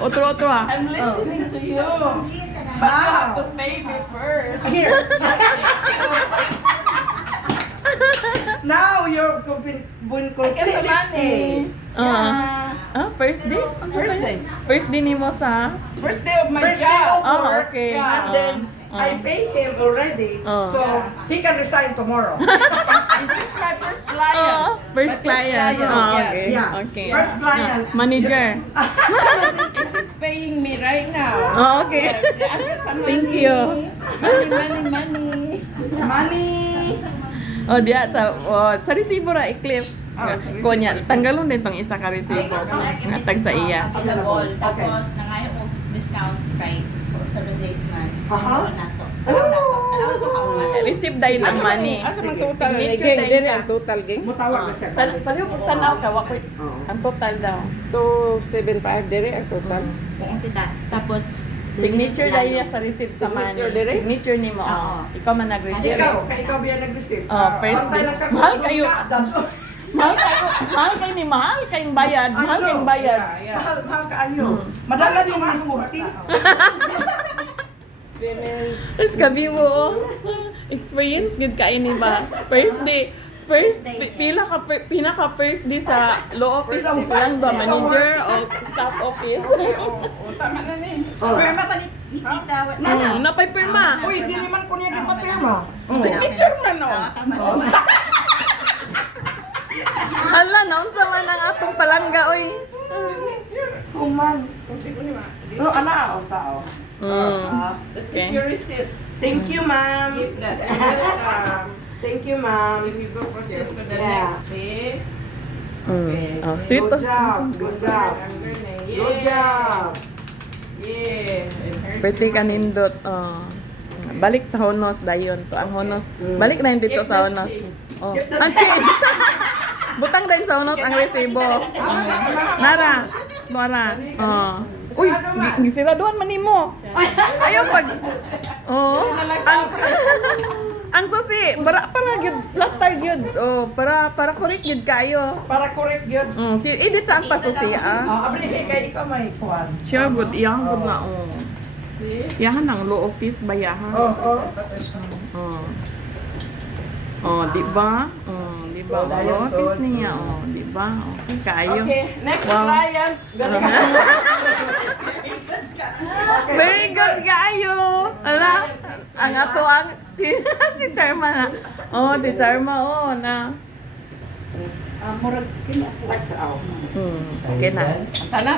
Otro ah. I'm listening to you. But you have to pay me first. Here. Now you're been I get the completely money. paid. First day? First day. First day nimo sa? First day of my First day job. of work, okay. and then I pay him already, so he can resign tomorrow. This is my first client. First My client. yes. Okay. Yeah. Okay. First client. Manager. It is paying me right now. Okay. Yes, I get some Thank money. you. Money. Money. Diya sa resibo ra i-clip. Kunya, tanggalon din tong isa ka resibo. Natag sa iya. Available. Okay. Tapos, nangayon ko discount kay 7 days man. Aha. Nato. Tanaw to ka. Receive dayon ang money. Asa man Sige. total? Signature Geng, din dili ka. ang total, geng. Mutawag na siya. Pareho kung tanaw ka, wakoy. Oo. Ang total daw. 275 dili ang total. Ang kita. Tapos, Signature dayon niya sa receipt sa money. Signature dire? Signature nimo. Oo. Ikaw man nag-receive. Ikaw biya nag-receive. First Pantay lang ka. mahal kayo. Dato. Mahal kayong bayad. Mahal kayong bayad. Yeah. Mahal kaayo. Madala ni mas murti. Women's Tapos kabi mo, experience good ka ini ba? First day, pinaka first day sa law office Sa si lang ba sa manager o staff office? tama na ni. Perma pa ni tita. Napay pirma. Uy, di naman ko niya kita pirma. Signature man no. Hala, naunsa man ang atong palangga oy. Kuman. No, ana o sao. That's Okay. your receipt. Thank you, ma'am. Keep that. Welcome. Thank you, ma'am. We will go proceed to the Yeah. next. See? Sweet Good job. Good job. Yeah. Good job. Yeah. And here's Pwede your ka money. nindot. Balik sa Honos dayon to ang Honos. Balik na yun dito Keep sa the Honos. change. Ang change. Butang din sa Honos ang resibo. Nara. Uy, gisiraduhan man nimo. Ayaw pag ang susi, para gyud plaster gyud. Para correct gyud kayo. Para correct yun. Si edit sa ang pasusi Abri kay ikaw may kuwan. Sure good, iyang good nga See? Yahan ang law office ba yahan? Di ba? Di ba? So, Law office so, niya, di ba? Okay, kayo. Okay, next Wow. client. Very good kayo. Ala, ang ato ang si Charma na. Si Charma na. Murag kina. Like sa aw. Okay na. Tana.